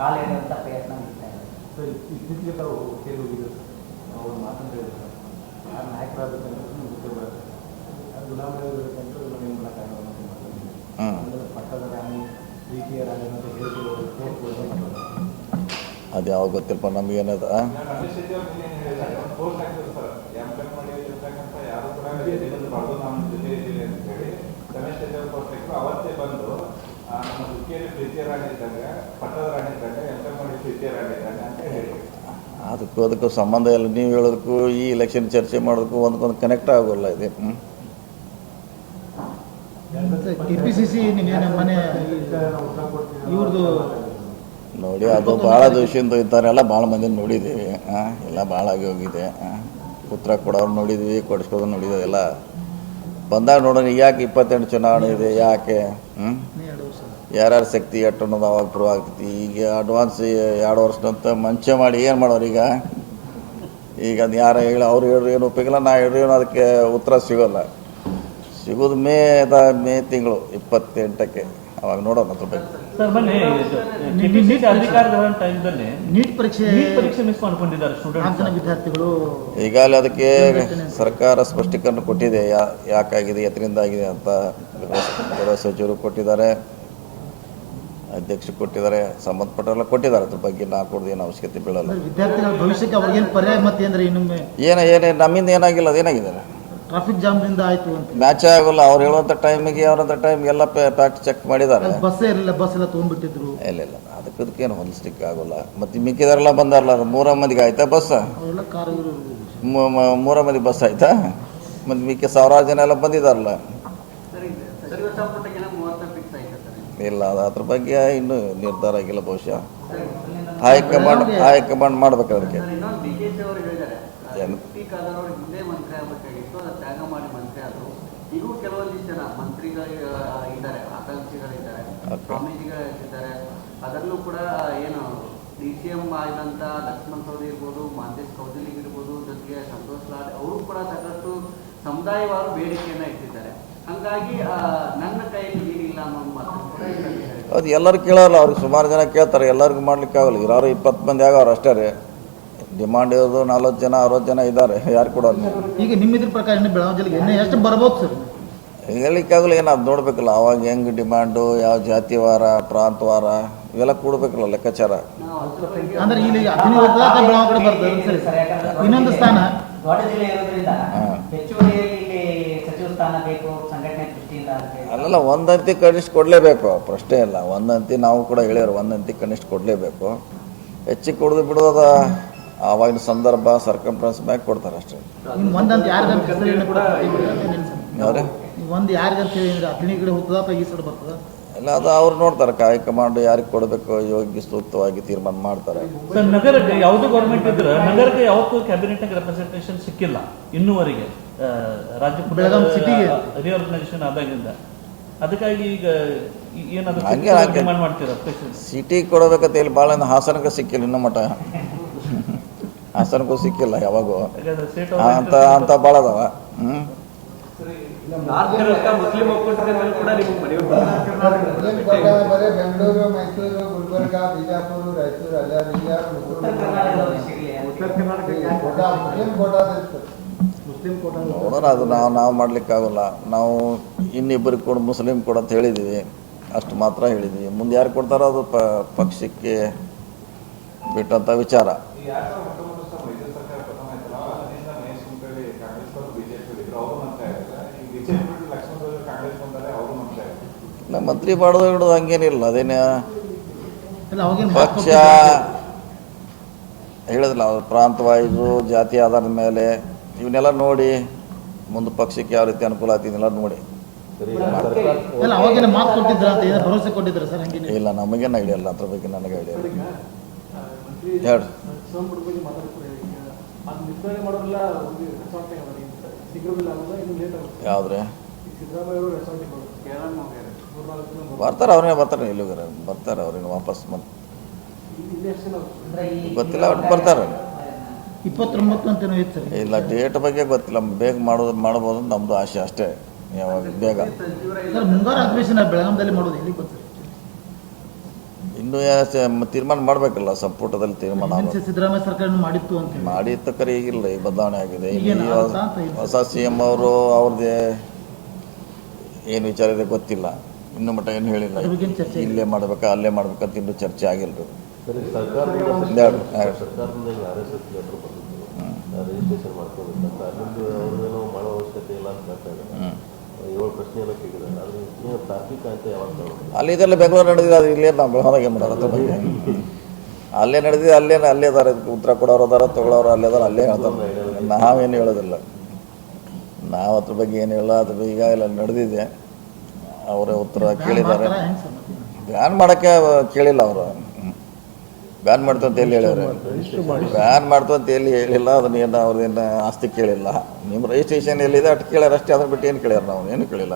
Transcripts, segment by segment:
ಕಾಲೆಳೆಯುವಂಥ ಪ್ರಯತ್ನ ನಡೀತಾ ಇದೆ. ಸರ್, ಇತ್ತೀಚೆಗೆ ತಾವು ಕೇಳಿ ಹೋಗಿದ್ರು ಅವರು ಮಾತಂತ ಹೇಳಿದ್ರು ಯಾರು ನಾಯಕರಾಗಬೇಕಂತ ಗುಲಾಬಿ ಆಗಬೇಕಂತ ಏನು ಮಾಡೋಕ್ಕಾಗಲ್ಲ ಅಂತ ಪಟ್ಟದ ರಾಣಿ ಪ್ರೀತಿಯ ರಾಣಿ ಅಂತ ಹೇಳ್ತಿರೋದು ಅದು ಯಾವಾಗ ಗೊತ್ತಿಲ್ಲಪ್ಪ ನಮಗೇನದ. ಅವತ್ತೇ ಬಂದು ನಮ್ಮ ಹುಕ್ಕೇರಿ ಪ್ರೀತಿಯ ರಾಣಿ ಇದ್ದಾಗ ಪಟ್ಟದ ರಾಣಿ ಇದ್ದಾಗ ಮಾಡಿ ಪ್ರೀತಿಯ ರಾಣಿ ಇದ್ದಾಗ ಅಂತ ಹೇಳಿ ಅದಕ್ಕೂ ಸಂಬಂಧ ಇಲ್ಲ. ನೀವು ಹೇಳೋದಕ್ಕೂ ಈ ಎಲೆಕ್ಷನ್ ಚರ್ಚೆ ಮಾಡೋದಕ್ಕೂ ಒಂದಕ್ಕೊಂದು ಕನೆಕ್ಟ್ ಆಗೋಲ್ಲ ಇದೆ. KPCC ಮನೆ ಇವ್ರದ್ದು ನೋಡಿ, ಅದು ಭಾಳ ದಿವಸದಿಂದ ಇದ್ದಾರೆಲ್ಲ ಭಾಳ ಮಂದಿ ನೋಡಿದ್ದೀವಿ. ಎಲ್ಲ ಭಾಳ ಆಗಿ ಹೋಗಿದೆ. ಉತ್ತರ ಕೊಡೋರು ನೋಡಿದ್ವಿ, ಕೊಡಿಸ್ಕೋದು ನೋಡಿದ್ದೀವಿ. ಎಲ್ಲ ಬಂದಾಗ ನೋಡೋಣ. ಯಾಕೆ 28 ಚುನಾವಣೆ ಇದೆ, ಯಾಕೆ ಯಾರ್ಯಾರ ಶಕ್ತಿ ಎಷ್ಟು ಅನ್ನೋದು ಅವಾಗ ಪ್ರೂವ್ ಆಗ್ತೈತಿ. ಈಗ ಅಡ್ವಾನ್ಸ್ 2 ವರ್ಷದಂತ ಮಂಚೆ ಮಾಡಿ ಏನು ಮಾಡೋರು ಈಗ ಅದು ಯಾರು ಹೇಳಿ ಅವ್ರು ಹೇಳ್ರಿ ಏನು ಉಪಯೋಗಿಲ್ಲ, ನಾ ಹೇಳ್ರಿ ಏನು ಅದಕ್ಕೆ ಉತ್ತರ ಸಿಗೋದು ಮೇ ತಿಂಗಳು 28ಕ್ಕೆ. ಅವಾಗ ನೋಡೋಣ ಅದ್ರ ಬಗ್ಗೆ. ಸರ್, ಬನ್ನಿ, ಅಧಿಕಾರದ ಟೈಮ್ದಲ್ಲಿ ನೀಟ್ ಪರೀಕ್ಷೆ ಮಿಸ್ ಮಾಡ್ಕೊಂಡಿದ್ದಾರೆ ಸ್ಟೂಡೆಂಟ್ಸ್ ವಿದ್ಯಾರ್ಥಿಗಳು. ಈಗಾಗಲೇ ಅದಕ್ಕೆ ಸರ್ಕಾರ ಸ್ಪಷ್ಟೀಕರಣ ಕೊಟ್ಟಿದೆ, ಯಾಕಾಗಿದೆ, ಎತ್ತರಿಂದ ಆಗಿದೆ ಅಂತ. ಗೃಹ ಸಚಿವರು ಕೊಟ್ಟಿದ್ದಾರೆ, ಅಧ್ಯಕ್ಷರು ಕೊಟ್ಟಿದ್ದಾರೆ, ಸಂಬಂಧಪಟ್ಟವರೆಲ್ಲ ಕೊಟ್ಟಿದ್ದಾರೆ. ಅದ್ರ ಬಗ್ಗೆ ನಾ ಕೊಡೋದು ಏನು ಅವಶ್ಯಕತೆ ಬೀಳಲ್ಲ. ವಿದ್ಯಾರ್ಥಿಗಳ ಭವಿಷ್ಯಕ್ಕೆ ಅವ್ರಿಗೇನು ಪರ್ಯಾಯ ಮತ್ತೆ ಅಂದ್ರೆ ಇನ್ನೊಮ್ಮೆ ಏನೇ ನಮ್ಮಿಂದ ಏನಾಗಿಲ್ಲ, ಅದೇನಾಗಿದೆ ಟ್ರಾಫಿಕ್ ಜಾಮ್ದಿಂದ ಆಯ್ತು ಅಂತ ಮ್ಯಾಚ್ ಆಗೋಲ್ಲ. ಅವ್ರು ಹೇಳುವಂಥ ಟೈಮಿಗೆ ಅವರಂಥ ಟೈಮ್ಗೆಲ್ಲ ಫ್ಯಾಕ್ಟ್ ಚೆಕ್ ಮಾಡಿದ್ದಾರೆ. ಬಸ್ಸೇ ಇರಲಿಲ್ಲ, ಬಸ್ ಎಲ್ಲ ತೊಗೊಂಡ್ಬಿಟ್ಟಿದ್ರು. ಇಲ್ಲ ಅದಕ್ಕೇನು ಹೊಲಿಸ್ಲಿಕ್ಕೆ ಆಗೋಲ್ಲ. ಮತ್ತು ಮಿಕ್ಕಿದಾರೆಲ್ಲ ಬಂದಾರಲ್ಲ, 3 ಮಂದಿಗೆ ಆಯ್ತಾ ಬಸ್? ಅವೆಲ್ಲ ಕಾರು 3 ಮಂದಿ ಬಸ್ ಆಯ್ತಾ? ಮತ್ತು ಮಿಕ್ಕಿ 1000 ಜನ ಎಲ್ಲ ಬಂದಿದ್ದಾರಲ್ಲ. ಇಲ್ಲ, ಅದ್ರ ಬಗ್ಗೆ ಇನ್ನೂ ನಿರ್ಧಾರ ಆಗಿಲ್ಲ. ಬಹುಶಃ ಹೈಕಮಾಂಡ್ ಮಾಡ್ಬೇಕು ಅದಕ್ಕೆ. ಈಗ ಕೆಲವೊಂದಿಷ್ಟು ಜನ ಮಂತ್ರಿಗಳು ಇದ್ದಾರೆ, ಆಕಾಂಕ್ಷಿಗಳಿದ್ದಾರೆ, ಸ್ವಾಮೀಜಿಗಳಿದ್ದಾರೆ. ಅದರಲ್ಲೂ ಕೂಡ ಏನು DCM ಆದಂಥ ಲಕ್ಷ್ಮಣ್ ಸವದಿ ಇರ್ಬೋದು, ಮಾಂತೇಶ್ ಕೌಜಲಿಗ್ ಇರ್ಬೋದು, ಜೊತೆಗೆ ಸಂತೋಷ್ ಲಾಡ್ ಅವರು ಕೂಡ ಸಾಕಷ್ಟು ಸಮುದಾಯವಾರು ಬೇಡಿಕೆಯನ್ನು ಇಟ್ಟಿದ್ದಾರೆ. ಹಾಗಾಗಿ ನನ್ನ ಕೈಯಲ್ಲಿ ಏನಿಲ್ಲ ಅನ್ನೋ ಮಾತು ಕೂಡ ಅದು ಎಲ್ಲರೂ ಕೇಳೋಲ್ಲ. ಅವ್ರಿಗೆ ಸುಮಾರು ಜನ ಕೇಳ್ತಾರೆ, ಎಲ್ಲರಿಗೂ ಮಾಡ್ಲಿಕ್ಕೆ ಆಗಲ್ಲ. ಇರೋರು 20 ಮಂದಿ ಆಗೋರು ಅಷ್ಟೇ ರೀ. ಡಿಮಾಂಡ್ ಇರೋದು 40 ಜನ 60 ಜನ ಇದ್ದಾರೆ. ಯಾರು ಕೊಡೋರು? ಈಗ ನಿಮ್ಮ ಇದ್ರ ಪ್ರಕಾರ ಬೆಳಗಾವಿ ಜಿಲ್ಲೆಗೆ ಎಷ್ಟು ಬರ್ಬೋದು ಸರ್? ಹೇಳಿಕ್ಕಾಗಲ್ಲ. ಏನು ಅದು ನೋಡ್ಬೇಕಲ್ಲ, ಅವಾಗ ಹೆಂಗೆ ಡಿಮಾಂಡು, ಯಾವ ಜಾತಿವಾರ, ಪ್ರಾಂತವಾರ ಇವೆಲ್ಲ ಕೊಡ್ಬೇಕಲ್ಲ ಲೆಕ್ಕಾಚಾರ. ಅಂದ್ರೆ ಇಲ್ಲಿ ಬೆಳಗಾವಿ ಕಡೆ ಬರ್ತದೆ ಇನ್ನೊಂದು ಸ್ಥಾನ ದೊಡ್ಡ ಜಿಲ್ಲೆ ಇರೋದ್ರಿಂದ ಹೆಚ್ಚುವರಿಯಲ್ಲಿ ಸಚಿವ ಸ್ಥಾನ ಬೇಕು ಸಂಘಟನೆ ದೃಷ್ಟಿಯಿಂದ. ಅಲ್ಲಲ್ಲ, ಒಂದಂತಿ ಕನಿಷ್ಠ ಕೊಡಲೇಬೇಕು, ಪ್ರಶ್ನೆ ಇಲ್ಲ. ಒಂದಂತಿ ನಾವು ಕೂಡ ಹೇಳಿದ್ರು, ಒಂದಂತಿ ಕನಿಷ್ಠ ಕೊಡಲೇಬೇಕು. ಹೆಚ್ಚಿಗೆ ಕೊಡೋದು ಬಿಡೋದ ಆವಾಗಿನ ಸಂದರ್ಭ ಸರ್ಕಂಫರೆನ್ಸ್ ಮ್ಯಾಗ ಕೊಡ್ತಾರೆ ಅಷ್ಟೇ. ಒಂದಂತ ಯಾರಿಗಂತ ಯಾವ್ರೆ ಒಂದು ಯಾರಿಗಂತ ಹೇಳಿದ್ರೆ ಅಗ್ನಿ ಕಡೆ ಹೋಗ್ತದ ಅಥವಾ ಈ ಸೈಡ್ ಬರ್ತದ? ಇಲ್ಲ, ಅದು ಅವ್ರು ನೋಡ್ತಾರೆ. ಹೈಕಮಾಂಡ್ ಯಾರಿಗೆ ಕೊಡಬೇಕು ಯೋಗ್ಯ ಸೂಕ್ತವಾಗಿ ತೀರ್ಮಾನ ಮಾಡ್ತಾರೆ. ಸರ್, ನಗರಕ್ಕೆ ಯಾವುದು ಗೌರ್ಮೆಂಟ್ ಇದ್ರೆ ನಗರಕ್ಕೆ ಯಾವತ್ತೂ ಕ್ಯಾಬಿನೆಟ್ ರೆಪ್ರೆಸೆಂಟೇಷನ್ ಸಿಕ್ಕಿಲ್ಲ ಇನ್ನೂವರೆಗೆ. ರಾಜ್ಯ ಬೆಳಗಾವಿ ಸಿಟಿಗೆ ರಿಆರ್ಗನೈಸೇಷನ್ ಆದಾಗಿಂದ. ಅದಕ್ಕಾಗಿ ಈಗ ಏನಾದರೂ ಡಿಮಾಂಡ್ ಮಾಡ್ತೀರಾ? ಸಿಟಿ ಕೊಡಬೇಕಂತ ಹೇಳಿ ಭಾಳ ಹಾಸನಕ್ಕೆ ಸಿಕ್ಕಿಲ್ಲ ಇನ್ನೂ ಮಟ್ಟ. ಹಾಸನಕ್ಕೂ ಸಿಕ್ಕಿಲ್ಲ ಯಾವಾಗೂ ಅಂತ ಭಾಳ ಅದಾವ. ಬೆಂಗಳೂರು, ಮೈಸೂರು, ಗುಲ್ಬರ್ಗ, ಬಿಜಾಪುರ, ರಾಯಚೂರು, ನೋಡೋಣ. ಅದು ನಾವು ಮಾಡ್ಲಿಕ್ಕಾಗಲ್ಲ. ನಾವು ಇನ್ನಿಬ್ಬರಿಗೆ ಕೊಡು, ಮುಸ್ಲಿಂ ಕೊಡು ಅಂತ ಹೇಳಿದ್ದೀವಿ, ಅಷ್ಟು ಮಾತ್ರ ಹೇಳಿದ್ವಿ. ಮುಂದೆ ಯಾರು ಕೊಡ್ತಾರೋ ಅದು ಪಕ್ಷಕ್ಕೆ ಬಿಟ್ಟಂಥ ವಿಚಾರ. ಮಂತ್ರಿ ಮಾಡೋದು ಹಿಡಿದು ಹಂಗೇನಿಲ್ಲ. ಅದೇನೇ ಪಕ್ಷ ಹೇಳಿದ್ರಲ್ಲ, ಅವ್ರ ಪ್ರಾಂತವಾಯಿದು ಜಾತಿ ಆಧಾರದ ಮೇಲೆ ಇವನ್ನೆಲ್ಲ ನೋಡಿ ಮುಂದೆ ಪಕ್ಷಕ್ಕೆ ಯಾವ ರೀತಿ ಅನುಕೂಲ ಆಗ್ತಿದೆಲ್ಲ ನೋಡಿ. ಇಲ್ಲ, ನಮಗೇನು ಐಡಿಯಾ ಇಲ್ಲ ಅದ್ರ ಬಗ್ಗೆ. ನನಗೆ ಐಡಿಯಾ ಇಲ್ಲ. ಹೇಳಿ. ಯಾವ್ದ್ರೆ ಬರ್ತಾರೆ? ಅವ್ರೇ ಬರ್ತಾರೆ, ಇಲ್ಲಿಗಾರ ಬರ್ತಾರೆ. ಅವ್ರೇನು ವಾಪಸ್ ಗೊತ್ತಿಲ್ಲ, ಅವ್ರು ಬರ್ತಾರೆ. 29 ಅಂತ ಇಲ್ಲ, ಡೇಟ್ ಬಗ್ಗೆ ಗೊತ್ತಿಲ್ಲ. ಬೇಗ ಮಾಡ್ಬೋದು ನಮ್ಮದು ಆಸೆ ಅಷ್ಟೇ. ಯಾವಾಗ ಬೇಗ ಮುಂಗಾರು ಅಧಿವೇಶನ ಬೆಳಗಾವಿಯಲ್ಲಿ ಮಾಡೋದು ಎಲ್ಲಿ ಗೊತ್ತಿಲ್ಲ. ಇನ್ನೂ ತೀರ್ಮಾನ ಮಾಡಬೇಕಲ್ಲ, ಸಂಪುಟದಲ್ಲಿ ತೀರ್ಮಾನ ಸಿದ್ದರಾಮಯ್ಯ ಸರ್ಕಾರ ಮಾಡಿತ್ತು ಅಂತ ಹೇಳಿ. ಮಾಡಿ ತಕ್ಕರೆ ಈಗಿಲ್ಲ, ಈ ಬದಲಾವಣೆ ಆಗಿದೆ. ಈಗೇನು ಇಲ್ಲಿ ಆಗುತ್ತಾ ಅಂತ ಇದೆ. ಹೊಸ ಸಿ ಎಮ್ ಅವರು ಅವ್ರದ್ದೇ ಏನು ವಿಚಾರ ಇದೆ ಗೊತ್ತಿಲ್ಲ, ಇನ್ನೂ ಮಟ್ಟ ಏನು ಹೇಳಿಲ್ಲ. ಅದ್ರ ಬಗ್ಗೆ ಚರ್ಚೆ ಇಲ್ಲ. ಇಲ್ಲೇ ಮಾಡ್ಬೇಕಾ ಅಲ್ಲೇ ಮಾಡ್ಬೇಕಂತ ಇನ್ನೂ ಚರ್ಚೆ ಆಗಿಲ್ಲ. ಸರ್ಕಾರದಿಂದ RSS ಲೆಟರ್ ಬಂದಿದ್ದು ರಿಜಿಸ್ಟ್ರೇಷನ್ ಮಾಡ್ಕೋಬೇಕಂತ ಅಲ್ಲಿಂದ ಅವ್ರದ್ದೇನೋ ಮಾಡೋ ಅವಶ್ಯಕತೆ ಇಲ್ಲ ಅಂತ ಹೇಳ್ತಾ ಇದ್ದಾರೆ. 7 ಪ್ರಶ್ನೆ ಎಲ್ಲ ಕೇಳಿದ್ದಾರೆ. ಆದರೆ ಏನು ತಾರ್ಕಿಕ ಅಂತ ಯಾವಾಗ ಅಲ್ಲಿ ಇದೆಲ್ಲ ಬೆಂಗಳೂರು ನಡೆದಿದೆ, ಅದು ಇಲ್ಲೇ ನಾವು ಬೆಳವಣಿಗೆ ಏನು ಮಾಡೋದು ಅದ್ರ ಬಗ್ಗೆ. ಅಲ್ಲೇ ನಡೆದಿದೆ, ಅಲ್ಲೇ ಅದಾರ, ಉತ್ತರ ಕೊಡೋರು ಅದಾರ, ತೊಗೊಳೋರು ಅಲ್ಲೇ ಅದಾರ, ಅಲ್ಲೇ ಹೇಳ್ತಾರೆ. ನಾವೇನು ಹೇಳೋದಿಲ್ಲ, ನಾವು ಅದ್ರ ಬಗ್ಗೆ ಏನು ಹೇಳೋ. ಅದ್ರ ಬಗ್ಗೆ ಈಗಾಗಲೇ ನಡೆದಿದೆ, ಅವರೇ ಉತ್ತರ ಕೇಳಿದ್ದಾರೆ. ಬ್ಯಾನ್ ಮಾಡೋಕ್ಕೆ ಕೇಳಿಲ್ಲ ಅವರು, ಬ್ಯಾನ್ ಮಾಡ್ತು ಅಂತ ಎಲ್ಲಿ ಹೇಳಿವ್ರೆ? ಬ್ಯಾನ್ ಮಾಡ್ತು ಅಂತ ಎಲ್ಲಿ ಹೇಳಿಲ್ಲ. ಅದನ್ನೇನು ಅವ್ರದ್ದೇನು ಆಸ್ತಿ ಕೇಳಿಲ್ಲ. ನಿಮ್ಮ ರಿಜಿಸ್ಟ್ರೇಷನ್ ಎಲ್ಲಿದೆ ಅಷ್ಟು ಕೇಳ್ಯಾರ ಅಷ್ಟೇ, ಅದ್ರ ಬಿಟ್ಟು ಏನು ಕೇಳ್ಯಾರ? ನಾವು ಏನು ಕೇಳಿಲ್ಲ.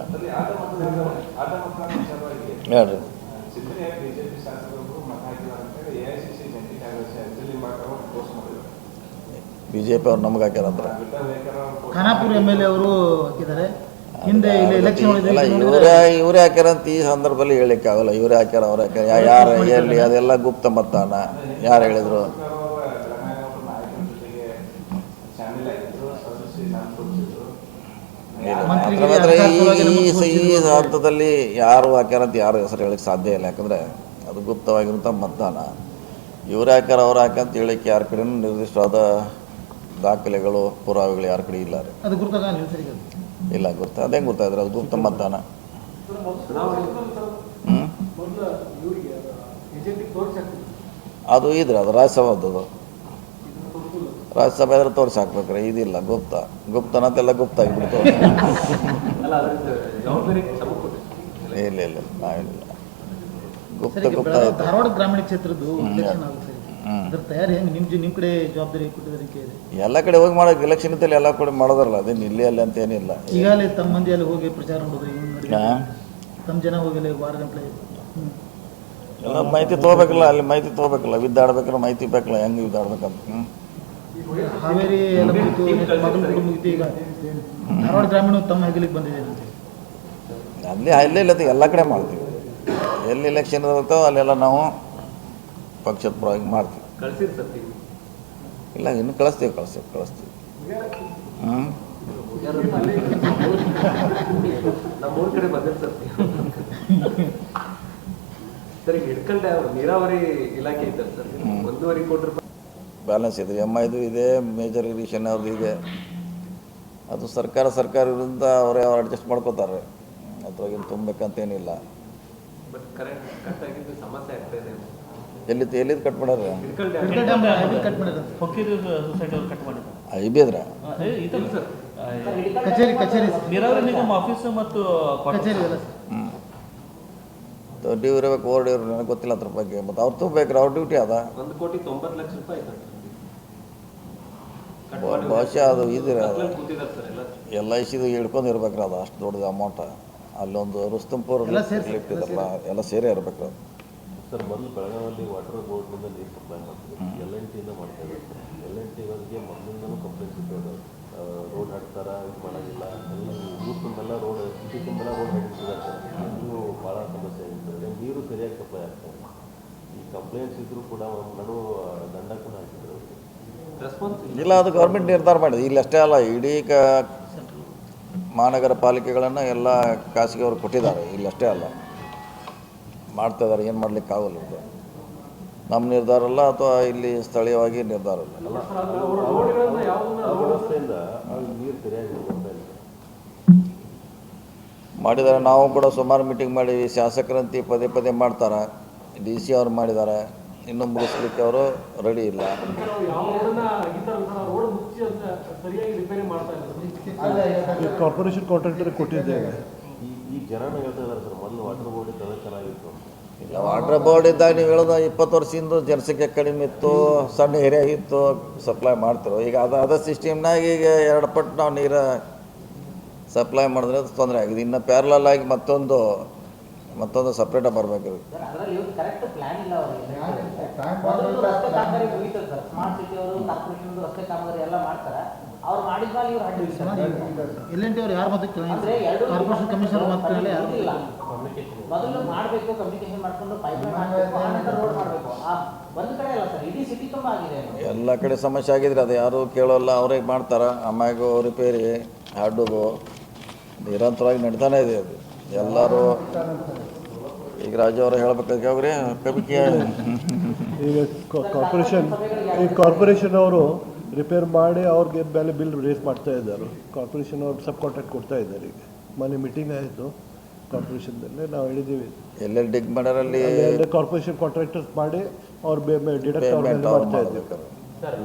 ಹೇಳ್ರಿ. ಸಿದ್ದರಾಮಯ್ಯ ಬಿಜೆಪಿ ಶಾಸಕರು ಮತ ಹಾಕಿದ್ದಾರೆ ಅಂತೇಳಿ AICC ಜಂಟಿ ಕಾರ್ಯದರ್ಶಿ ಅಂಜಲಿ ಮಾಕರ್ ಪೋಸ್ಟ್ ಮಾಡಿದ್ದಾರೆ. BJP ಅವ್ರು ನಮ್ಗೆ ಹಾಕ್ಯಾರಂದ್ರೆ ಖಾನಾಪುರ MLA ಅವರು ಹಾಕಿದ್ದಾರೆ. ಹಿಂದೆ ಇಲ್ಲಿ ಎಲೆಕ್ಷನ್ ಇಲ್ಲ, ಇವರೇ ಹಾಕ್ಯಾರಂತ ಈ ಸಂದರ್ಭದಲ್ಲಿ ಹೇಳಿಕ್ಕೆ ಆಗಲ್ಲ. ಇವರೇ ಹಾಕ್ಯಾರ, ಅವ್ರು ಹಾಕ್ಯಾರ, ಯಾರು ಎಲ್ಲಿ, ಅದೆಲ್ಲ ಗುಪ್ತ ಮತದಾನ. ಯಾರು ಹೇಳಿದ್ರು? ಈ ಹಂತದಲ್ಲಿ ಯಾರು ಹಾಕ್ಯಾರಂತ ಯಾರು ಹೆಸರು ಹೇಳಿಕ್ಕೆ ಸಾಧ್ಯ ಇಲ್ಲ. ಯಾಕಂದರೆ ಅದು ಗುಪ್ತವಾಗಿರುವಂಥ ಮತದಾನ. ಇವ್ರು ಹಾಕ್ಯಾರ, ಅವ್ರು ಹಾಕ್ಯಂತ ಹೇಳಿಕ್ಕೆ ಯಾರ ಕಡೆಯೂ ನಿರ್ದಿಷ್ಟವಾದ ದಾಖಲೆಗಳು, ಪುರಾವೆಗಳು ಯಾರ ಕಡೆ ಇಲ್ಲ ರೀ. ಅದು ಗುರುತಾಗಲ್ಲ ಸರಿ ಇಲ್ಲ, ಗೊತ್ತಾ? ಅದೇ ಗೊತ್ತಾದ್ರೆ ಅದು ಗುಪ್ತ ಮತದಾನ. ಅದು ಇದ್ರೆ ಅದು ರಾಜ್ಯಸಭಾದ್ದು, ರಾಜ್ಯಸಭೆ ಆದ್ರೆ ತೋರಿಸಿ ಹಾಕ್ಬೇಕ್ರೆ. ಇದಿಲ್ಲ, ಗುಪ್ತನಂತೆಲ್ಲ ಗುಪ್ತ ಆಗಿಬಿಡ್ತು. ಇಲ್ಲ ಇಲ್ಲ, ನಾವೇನಿಲ್ಲ, ಗುಪ್ತ ಧಾರವಾಡ ಗ್ರಾಮೀಣ ಕ್ಷೇತ್ರದ್ದು ಎಲೆಕ್ಷನ್ ಆಗುತ್ತೆ. ಅದ್ರ ತಯಾರಿ ಹೆಂಗೆ ನಿಮ್ಮ ಕಡೆ ಜವಾಬ್ದಾರಿ ಕೊಟ್ಟಿದ್ದಕ್ಕೆ ಎಲ್ಲ ಕಡೆ ಹೋಗಿ ಮಾಡೋಕೆ ಎಲೆಕ್ಷನ್ ಇತ್ತಲ್ಲಿ ಎಲ್ಲ ಕಡೆ ಮಾಡೋದಾರಲ್ಲ, ಅದೇನು ಇಲ್ಲಿ ಅಲ್ಲಿ ಅಂತ ಏನಿಲ್ಲ. ಈಗಾಗಲೇ ತಮ್ಮ ಮಂದಿ ಅಲ್ಲಿ ಹೋಗಿ ಪ್ರಚಾರ ಮಾಡೋದು, ತಮ್ಮ ಜನ ಹೋಗಿ ವಾರ ಗಂಟೆ ಎಲ್ಲ ಮಾಹಿತಿ ತೊಗೋಬೇಕಲ್ಲ, ಅಲ್ಲಿ ಮಾಹಿತಿ ತೊಗೋಬೇಕಲ್ಲ. ವಿದ್ದಾಡ್ಬೇಕಲ್ಲ, ಮಾಹಿತಿ ಬೇಕಲ್ಲ, ಹೆಂಗೆ ವಿದ್ದಾಡ್ಬೇಕಂತ. ಹಾವೇರಿ ಎಲ್ಲ ಮುಗಿತು, ಮಗನ ಮುಗಿತು. ಈಗ ಧಾರವಾಡ ಗ್ರಾಮೀಣ ತಮ್ಮ ಹೆಗಲಿಗೆ ಬಂದಿದೆ ಅಲ್ಲೇ ಇಲ್ಲ, ಎಲ್ಲ ಕಡೆ ಮಾಡ್ತೀವಿ. ಎಲ್ಲಿ ಎಲೆಕ್ಷನ್ ಇರುತ್ತೋ ಅಲ್ಲೆಲ್ಲ ನಾವು ಪಕ್ಷದ ಪರವಾಗಿ ಮಾಡ್ತೀವಿ. ಇಲ್ಲ, ಇನ್ನು ಕಳಿಸ್ತೀವಿ. ನಮ್ಮೂರ ಕಡೆ ಬಂದಿಲ್ಲ ಸರ್. ಹಿಡ್ಕಲ್ ನೀರಾವರಿ ಇಲಾಖೆ ಇದ್ದಾರೆ ಸರ್, 1.5 ಕೋಟಿ ರೂಪಾಯಿ ಬ್ಯಾಲೆನ್ಸ್ ಇದೆ. MIದು ಇದೆ, ಮೇಜರ್ ಇರಿಗೇಷನ್ ಅವ್ರದ್ದು ಇದೆ. ಅದು ಸರ್ಕಾರ ವಿರುದ್ಧ ಅವರೇ ಅಡ್ಜಸ್ಟ್ ಮಾಡ್ಕೋತಾರೆ. ಅದ್ರಾಗೇನು ತುಂಬಬೇಕಂತೇನಿಲ್ಲ. ಎಲ್ಲಿದ್ದು ಕಟ್ ಮಾಡ್ಯಾರ? ಐಬಿದ್ರ ಕಚೇರಿ ನೀರಾವರಿ ನಿಗಮ ಆಫೀಸ್ ಮತ್ತು ಡ್ಯೂ ಇರಬೇಕು, ಓವರ್ ಡ್ಯೂ. ನನಗೆ ಗೊತ್ತಿಲ್ಲ ಅದ್ರ ಬಗ್ಗೆ. ಮತ್ತು ಅವ್ರು ತುಂಬಬೇಕ್ರೆ, ಅವ್ರ ಡ್ಯೂಟಿ ಅದ. 1,90,00,000 ಬಹುಶಃ ಅದು ಇದ್ರೆ LICದು ಹಿಡ್ಕೊಂಡು ಇರ್ಬೇಕ್ರಿ. ಅದು ಅಷ್ಟು ದೊಡ್ಡದು ಅಮೌಂಟ್. ಅಲ್ಲೊಂದು ರುಸ್ತಂಪುರ ಲಿಫ್ಟ್ ಇದಲ್ಲ, ಎಲ್ಲ ಸೇರೇ ಇರ್ಬೇಕು. ಸರ್, ಮೊದಲು ಬೆಳಗಾವಿಯಲ್ಲಿ ವಾಟರ್ ಬೋರ್ಡ್ನಿಂದ ನೀರು ಸಪ್ಲೈ ಮಾಡ್ತಿದ್ರು. LNTಯಿಂದ ಮಾಡ್ತಾ ಇದ್ದಾರೆ. LNTವರಿಗೆ ಮೊದಲಿಂದಲೂ ಕಂಪ್ಲೇಂಟ್ಸ್ ಇರ್ತದೆ. ರೋಡ್ ಹಾಕ್ತಾರ, ಇದು ಮಾಡೋದಿಲ್ಲ, ಎಲ್ಲ ಊರು ತುಂಬೆಲ್ಲ ರೋಡ್, ಸಿಟಿ ತುಂಬೆಲ್ಲ ರೋಡ್ ಹಾಕಿರ್ತಿದ್ದಾರೆ ಸರ್. ಇನ್ನೂ ಭಾಳ ಸಮಸ್ಯೆ ಆಗಿರ್ತದೆ. ನೀರು ಸರಿಯಾಗಿ ಸಪ್ಲೈ ಆಗ್ತದೆ. ಈ ಕಂಪ್ಲೇಂಟ್ಸ್ ಇದ್ರೂ ಕೂಡ ನಡು ದಂಡ ಕೂಡ ಹಾಕಿದ್ರು ಅವರಿಗೆ. ಇಲ್ಲ, ಅದು ಗೌರ್ಮೆಂಟ್ ನಿರ್ಧಾರ ಮಾಡಿದೆ. ಇಲ್ಲಿ ಅಷ್ಟೇ ಅಲ್ಲ, ಇಡೀ ಮಹಾನಗರ ಪಾಲಿಕೆಗಳನ್ನು ಎಲ್ಲ ಖಾಸಗಿಯವರು ಕೊಟ್ಟಿದ್ದಾರೆ. ಇಲ್ಲಿ ಅಷ್ಟೇ ಅಲ್ಲ, ಮಾಡ್ತಾಯಿದ್ದಾರೆ. ಏನು ಮಾಡಲಿಕ್ಕಾಗಲ್ಲ. ಇದು ನಮ್ಮ ನಿರ್ಧಾರ ಅಲ್ಲ, ಅಥವಾ ಇಲ್ಲಿ ಸ್ಥಳೀಯವಾಗಿ ನಿರ್ಧಾರ ಇಲ್ಲ. ವ್ಯವಸ್ಥೆಯಿಂದ ನೀರು ಸರಿಯಾಗಿ ಮಾಡಿದ್ದಾರೆ. ನಾವು ಕೂಡ ಸುಮಾರು ಮೀಟಿಂಗ್ ಮಾಡಿದ್ವಿ. ಶಾಸಕರಂತೆ ಪದೇ ಮಾಡ್ತಾರೆ. DC ಅವ್ರು ಮಾಡಿದ್ದಾರೆ. ಇನ್ನೂ ಮುಗಿಸ್ಲಿಕ್ಕೆ ಅವರು ರೆಡಿ ಇಲ್ಲ. ಕಾರ್ಪೊರೇಷನ್ ಕಾಂಟ್ರಾಕ್ಟರ್ ಕೊಟ್ಟಿದ್ದೇವೆ. ಈ ಜನ ಹೇಳ್ತಾ ಇದ್ದಾರೆ ಸರ್, ಮೊದಲು ವಾಟರ್ ಬೋರ್ಡ್ ಇದ್ದಾಗ ಚೆನ್ನಾಗಿತ್ತು. ಇಲ್ಲ, ವಾಟರ್ ಬೋರ್ಡ್ ಇದ್ದಾಗ ನೀವು ಹೇಳೋದು 20 ವರ್ಷದಿಂದ ಜನಸಂಖ್ಯೆ ಕಡಿಮೆ ಇತ್ತು, ಸಣ್ಣ ಏರಿಯಾ ಇತ್ತು, ಸಪ್ಲೈ ಮಾಡ್ತಿರೋ. ಈಗ ಅದ ಸಿಸ್ಟಮ್ನಾಗ ಈಗ 2 ಪಟ್ಟು ನಾವು ನೀರು ಸಪ್ಲೈ ಮಾಡಿದ್ರೆ ಅದು ತೊಂದರೆ ಆಗಿದೆ. ಇನ್ನು ಪ್ಯಾರಲಲ್ ಆಗಿ ಮತ್ತೊಂದು ಸಪ್ರೇಟಾಗಿ ಬರಬೇಕು. ಕರೆಕ್ಟ್ ಪ್ಲಾನ್ ಇಲ್ಲ ಅವರಿಗೆ. ರಸ್ತೆ ಕಾಮಗಾರಿ ಮುಗಿತದೆ ಸರ್. ಸ್ಮಾರ್ಟ್ ಸಿಟಿ ಅವರು ಕಾರ್ಪೊರೇಷನ್ ರಸ್ತೆ ಕಾಮಗಾರಿ ಎಲ್ಲ ಮಾಡ್ತಾರೆ. ಅವ್ರು ಮಾಡಿದ್ಮೇಲೆ ಇವ್ರು LNT ಅವ್ರು ಯಾರು ಮತ್ತೆ ಕಾರ್ಪೊರೇಷನ್ ಕಮಿಷನರ್ ಮಾತ್ರ ಯಾರು ಮೊದಲು ಮಾಡಬೇಕು, ಕಮ್ಯುನಿಕೇಶನ್ ಮಾಡ್ಕೊಂಡು ಪೈಪ್ಲೈನ್ ಮಾಡಬೇಕು, ಆನಂತರ ರೋಡ್ ಮಾಡಬೇಕು. ಒಂದು ಕಡೆ ಅಲ್ಲ ಸರ್, ಇಡೀ ಸಿಟಿ ತುಂಬ ಆಗಿದೆ. ಎಲ್ಲ ಕಡೆ ಸಮಸ್ಯೆ ಆಗಿದ್ರೆ ಅದು ಯಾರು ಕೇಳೋಲ್ಲ, ಅವರೇ ಮಾಡ್ತಾರೆ. ಆಮ್ಯಾಗ ರಿಪೇರಿ ಹಾಡೋದು ನಿರಂತರವಾಗಿ ನಡೀತಾನೆ ಇದೆ. ಅದು ಎಲ್ಲರೂ ಈಗ ರಾಜು ಅವರು ಹೇಳ್ಬೇಕಾದ್ರೆ ಅವ್ರೆ ಕಮಿಟಿ ಈಗ ಕಾರ್ಪೊರೇಷನ್ ಅವರು ರಿಪೇರ್ ಮಾಡಿ ಅವ್ರಿಗೆ ಮೇಲೆ ಬಿಲ್ ರೇಸ್ ಮಾಡ್ತಾ ಇದ್ದಾರೆ. ಕಾರ್ಪೊರೇಷನ್ ಅವ್ರು ಸಬ್ ಕಾಂಟ್ರಾಕ್ಟ್ ಕೊಡ್ತಾ ಇದ್ದಾರೆ. ಈಗ ಮೊನ್ನೆ ಮೀಟಿಂಗ್ ಆಯಿತು ಕಾರ್ಪೊರೇಷನ್ದಲ್ಲಿ, ನಾವು ಹೇಳಿದ್ದೀವಿ ಎಲ್ಲೆಲ್ಲಿ ಡಿಗ್ ಮಾಡ್ಯಾರಲ್ಲಿ ಕಾರ್ಪೊರೇಷನ್ ಕಾಂಟ್ರಾಕ್ಟರ್ಸ್ ಮಾಡಿ ಅವ್ರ ಡಿಡಕ್ಟ್ ಪೇಮೆಂಟ್ ಅವ್ರು ಮಾಡ್ತಾ ಇದ್ದೀವಿ. ಸರ್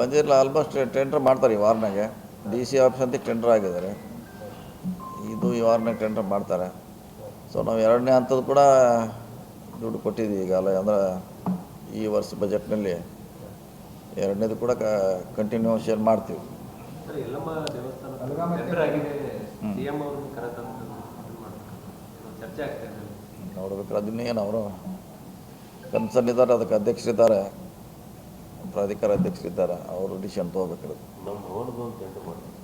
ಬಂದಿರಲ್ಲ, ಆಲ್ಮೋಸ್ಟ್ ಟೆಂಡರ್ ಮಾಡ್ತಾರೆ ಈ ವಾರನಾಗೆ. DC ಆಫೀಸ್ ಅಂತ ಟೆಂಡರ್ ಆಗಿದ್ದಾರೆ, ಇದು ಈ ವಾರನಾಗ ಟೆಂಡರ್ ಮಾಡ್ತಾರೆ. ಸೊ ನಾವು 2ನೇ ಹಂತದ ಕೂಡ ದುಡ್ಡು ಕೊಟ್ಟಿದ್ದೀವಿ ಈಗಲ್ಲ. ಅಂದ್ರೆ ಈ ವರ್ಷ ಬಜೆಟ್ನಲ್ಲಿ 2ನೇದು ಕೂಡ ಕಂಟಿನ್ಯೂಷನ್ ಮಾಡ್ತೀವಿ. ಎಲ್ಲಮ್ಮ ದೇವಸ್ಥಾನ ಟೆಂಡರ್ ಆಗಿದೆ, CM ಅವ್ರನ್ನ ಕರೆತಂದು ಚರ್ಚೆ ಆಗ್ತಾ ಇದೆ. ನೋಡ್ಬೇಕಾದ್ರೆ ಅದನ್ನೇನು ಅವರು ಕನ್ಸರ್ನ್ ಇದ್ದಾರೆ, ಅದಕ್ಕೆ ಅಧ್ಯಕ್ಷರಿದ್ದಾರೆ, ಪ್ರಾಧಿಕಾರ ಅಧ್ಯಕ್ಷರಿದ್ದಾರೆ, ಅವರು ಡಿಸಿಷನ್ ತೊಗೋಬೇಕಾದ್ರೆ ನಮ್ಮ ಭವನದ ಒಂದು ಟೆಂಡರ್ ಮಾಡ್ತೀವಿ.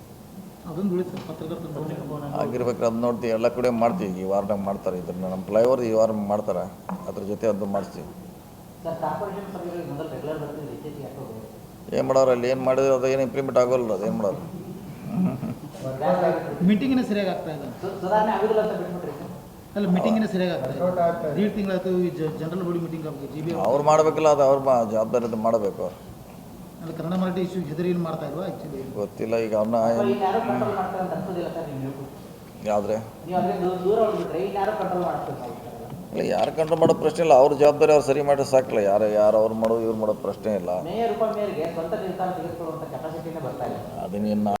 ಅದೊಂದು ಉಳಿತು ಪತ್ರಕರ್ತರ ಆಗಿರ್ಬೇಕಾದ್ರೆ ಅದು ನೋಡ್ತೀವಿ. ಎಲ್ಲ ಕಡೆ ಮಾಡ್ತೀವಿ, ಈ ವಾರನಾಗ ಮಾಡ್ತಾರೆ. ಇದನ್ನು ನಮ್ಮ ಫ್ಲೈಓವರ್ ಈ ವಾರ ಮಾಡ್ತಾರೆ, ಅದ್ರ ಜೊತೆ ಅದು ಮಾಡಿಸ್ತೀವಿ. ಸರ್ ಕಾರ್ಪೊರೇಷನ್ ಸಭೆಗಳಿಗೆ ಮೊದಲು ರೆಗ್ಯುಲರ್ ಬರ್ತಿದ್ರು, ಇತ್ತೀಚೆಗೆ ಯಾಕೋ ಏನು ಮಾಡೋರು ಅಲ್ಲಿ ಏನು ಮಾಡಿದ್ರೆ ಅದು ಏನು ಇಂಪ್ಲಿಮೆಂಟ್ ಆಗೋಲ್ಲ. ಅದು ಏನು ಮಾಡೋರು ಮೀಟಿಂಗಿನ ಸರಿಯಾಗಿ ಆಗ್ತಾ ಇಲ್ಲ. ಸುಧಾರಣೆ ಆಗುದಿಲ್ಲ ಅಂತ ಬಿಟ್ಬಿಟ್ರಿ ಸರ್. ಅಲ್ಲ, ಮೀಟಿಂಗಿನ ಸರಿಯಾಗಿ ಆಗ್ತಾ ಇಲ್ಲ. 1.5 ತಿಂಗಳಾಯ್ತು ಈ ಜನರಲ್ ಬಾಡಿ ಮೀಟಿಂಗ್ ಆಗಬೇಕು. GB ಅವ್ರು ಮಾಡಬೇಕಲ್ಲ, ಅದು ಅವ್ರ ಜವಾಬ್ದಾರಿ ಮಾಡಬೇಕು. ಅಲ್ಲ, ಕನ್ನಡ ಮರಾಠಿ ಇಶ್ಯೂ ಹೆದರಿ ಏನು ಮಾಡ್ತಾ ಇಲ್ವಾ ಆ್ಯಕ್ಚುಲಿ ಗೊತ್ತಿಲ್ಲ. ಈಗ ಅವನ್ನ ಈಗ ಯಾರು ಕಂಟ್ರೋಲ್ ಮಾಡ್ತಾರೆ ಅಂತ ಅನ್ಸೋದಿಲ್ಲ ಸರ್ ನೀವು? ಯಾವುದ್ರೆ ನೀವು ಅದ್ರ ದೂರ ಹೋಗ್ಬಿಟ್ರೆ ಈಗ ಯಾರು ಕಂಟ್ರೋಲ್ ಮಾಡ್ತಾರೆ? ಇಲ್ಲ, ಯಾರು ಕಂಟ್ರೋಲ್ ಮಾಡೋ ಪ್ರಶ್ನೆ ಇಲ್ಲ. ಅವ್ರ ಜವಾಬ್ದಾರಿ ಅವ್ರು ಸರಿ ಮಾಡಿದ್ರೆ ಸಾಕಲ್ಲ. ಯಾರು ಅವ್ರು ಮಾಡೋದು ಇವ್ರು ಮಾಡೋ ಪ್ರಶ್ನೆ ಇಲ್ಲ. ಮೇಯರ್ ಉಪಮೇಯರ್ಗೆ ಸ್ವಂತ ನಿರ್ಧಾರ ತೆಗೆದುಕೊಳ್ಳುವಂಥ ಕೆಪಾಸಿಟಿನೇ ಬರ್ತಾ ಇಲ್ಲ. ಅದನ್ನೇನು